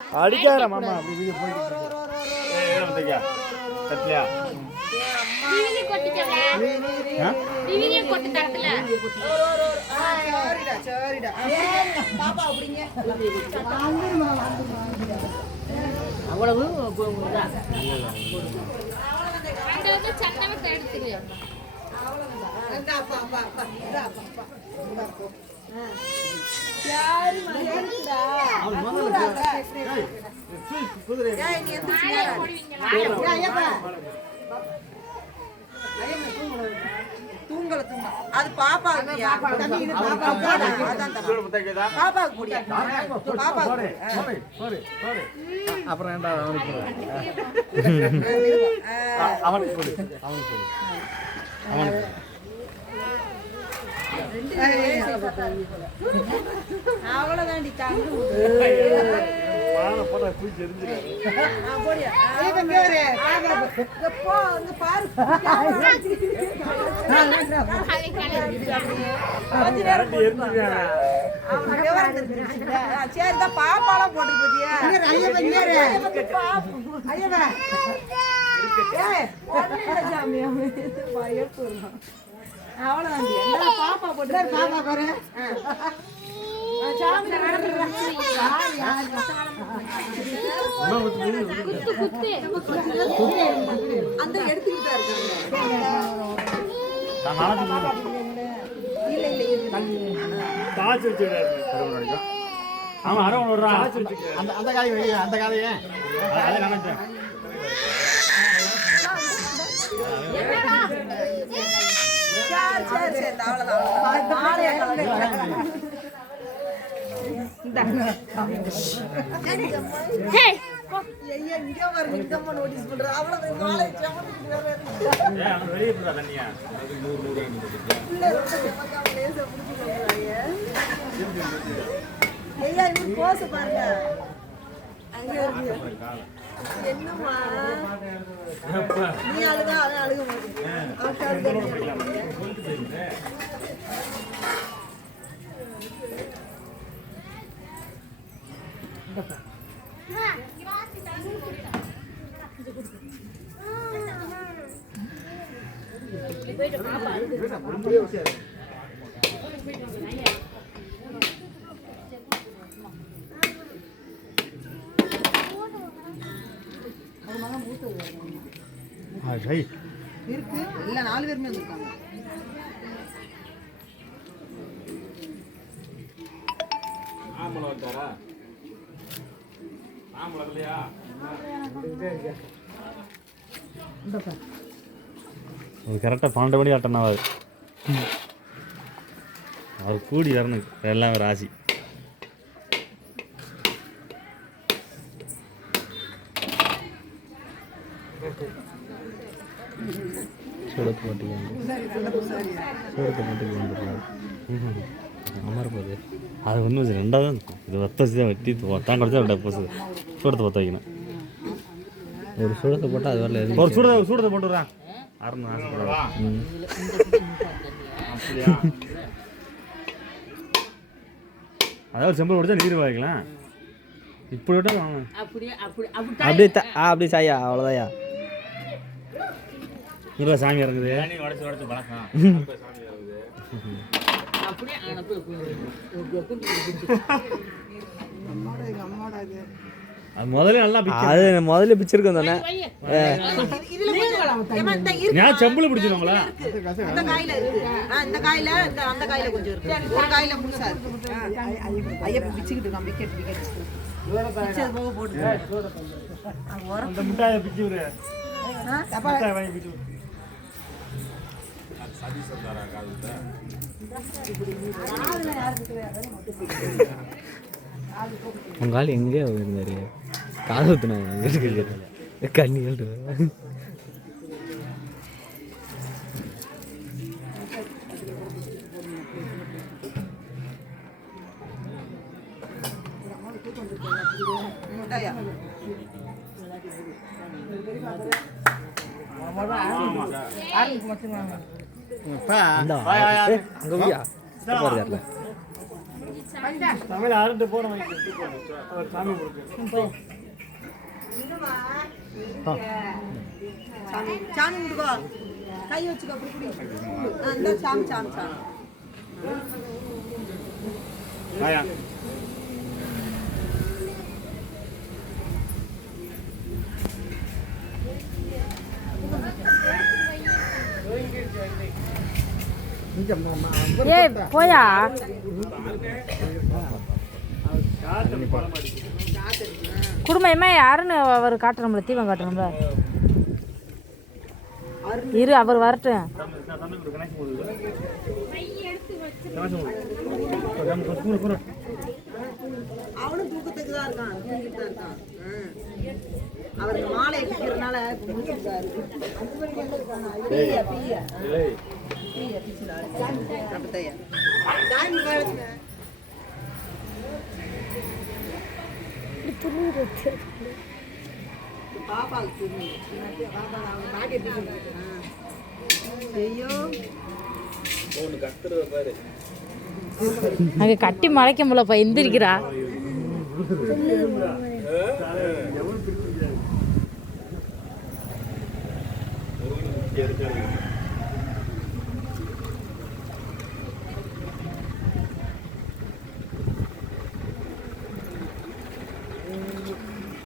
அடிக்காத மாமா அப்படி வீடியோ போயிட்டு கட்லையா டிவி கொட்டிட்டல டிவி கொட்டி தரல சரிடா பாப்பா அப்படிங்க அவ்வளவு அந்த வந்து சட்டமத்தை எடுத்துரு அவ்வளவுதான் பாப்பா யாரு மகன்டா குதிரை ஏய் நீ எந்திரிச்சியா ஐயப்பா தூங்கல அது பாப்பாக்கு தம்பி இது பாப்பாக்கு அதான் பாப்பாக்கு போடியா பாப்பாக்கு சாரி அப்புறம் ஏண்டா அவனுக்கு போடு அவனுக்கு அவ்வளவுதாண்டி தாங்க போடா குச்சி எரிஞ்சிரு போடியா ஏய் எப்போ அங்க பாரு சரிதான் பாப்பாலாம் போட்டு போதியா அவ்வளவுதான் பாப்பா போட்டு பாப்பா பாரு அந்த எடுத்துக்கிட்டா அந்த காய் அந்த காதையே பாருங்க என்னம்மா நீ அழுதா அவன் அழுக மாட்டேன் இருக்கு இல்ல 4 பேருமே வந்திருக்காங்க ஆம்பளை வந்தாரா ஆம்பளை இல்லையா அது கரெக்டாக 12 மணி ஆட்டம்னா அது கூடி வரணும் எல்லாம் ராசி சூடத்து மாட்டிக்கு வந்துடலாம் அமர போகுது அது ஒன்றும் வச்சு 2ஆக தான் இருக்கும் இது ஒத்த வச்சு தான் வெட்டி ஒத்தான் குறைச்சா 2 போச்சு சூடத்தை பற்ற வைக்கணும் ஒரு சூடத்தை போட்டால் அது வரல ஒரு சூடத்தை போட்டுடுறான் அறணும் ஆசைப்படுறா அதாவது செம்பல் விட்டா நீர் வாங்கிக்கலாம் இப்படி விட்டா வாங்க அப்படியே சாயா அவ்வளோதாயா இருபா சாமி இறங்குது அது முதல்ல நல்லா அது முதல்ல பிச்சிருக்கோம் தானே நான் செம்புல பிடிச்சிருவாங்களா இந்த காயில இருக்கு இந்த காயில அந்த காயில கொஞ்சம் இருக்கு ஒரு காயில முழுசா இருக்கு ஐயப்ப பிச்சிக்கிட்டு இருக்கான் விக்கெட் பிச்சது போக போட்டு அந்த முட்டாயை பிச்சு விடு முட்டாயை வாங்கி பிச்சு விடு உங்க ஆள் எங்கேயோ இருந்தாரு காது ஊத்துனாங்க கண்ணி அங்க சாமி குடுக்கோ கை வச்சுக்கோ அப்படி குடி இந்த சாமி சாமி சாமி ஏய் போயா குடும்பமே யாருன்னு அவர் காட்டணும்ல தீபம் காட்டணும்ல இரு அவர் வரட்டும் அவனும் தூக்கத்துக்கு தான் இருக்கான் தூங்கிட்டு தான் இருக்கான் அவருக்கு மாலை பிடிக்கிறதுனால முடிச்சிருக்காரு 5 மணிக்கு வந்து இருக்கானா பீயா பீயா பீயா பிச்சுடா கட்டத்தையா டைம் காலத்துல பாப்பாவுக்கு துணி பாப்பா அவங்க பாக்கெட் ஐயோ அங்க கட்டி மலைக்க முடியலப்பா எந்திரிக்கிறா இருக்கு